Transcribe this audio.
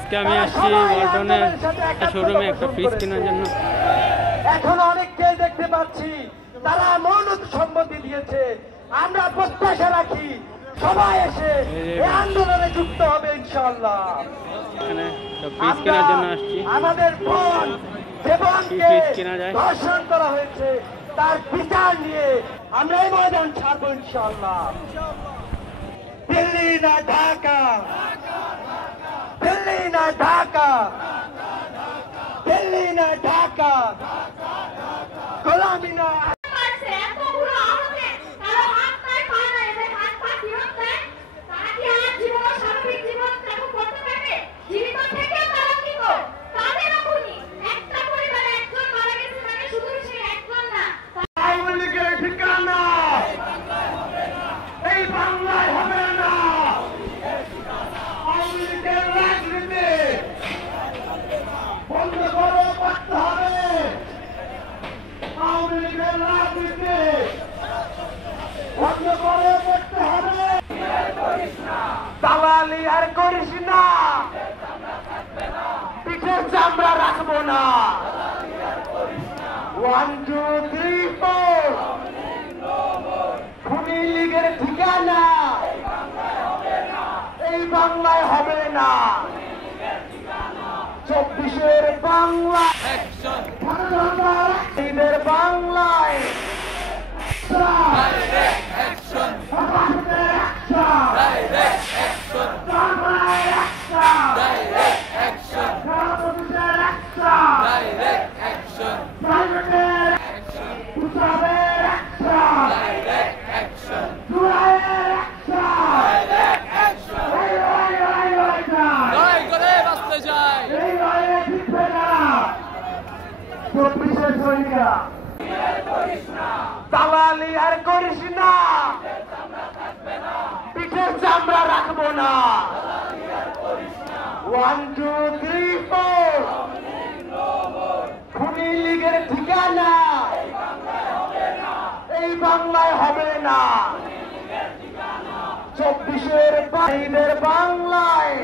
আজকে আমি আসছি ওয়ালটনের একটা শোরুমে একটা ফ্রিজ কেনার জন্য। এখন অনেককে দেখতে পাচ্ছি তারা মৌনত সম্মতি দিয়েছে। আমরা প্রত্যাশা রাখি সবাই এসে এই আন্দোলনে যুক্ত হবে ইনশাআল্লাহ। এখানে ফ্রিজ কেনার জন্য আসছি। আমাদের বোন যে বোনকে ধর্ষণ করা হয়েছে তার বিচার নিয়ে আমরা এই ময়দান ছাড়বো ইনশাআল্লাহ। দিল্লি না ঢাকা, দিল্লি না ঢাকা, দিল্লি না ঢাকা, গোলামি না। দালালি আর করিস না, পিঠের চামড়া রাখবো না। 1 2 3 4 খুনি লীগের ঠিকানা এই বাংলায় হবে না। 24-এর বাংলা ঈদের বাংলায় দালালি আর করিস না, পিঠের চামড়া রাখবো না। 1 2 3 4 খুনি লীগের ঠিকানা এই বাংলায় হবে না। 24-এর ঈদের বাংলায়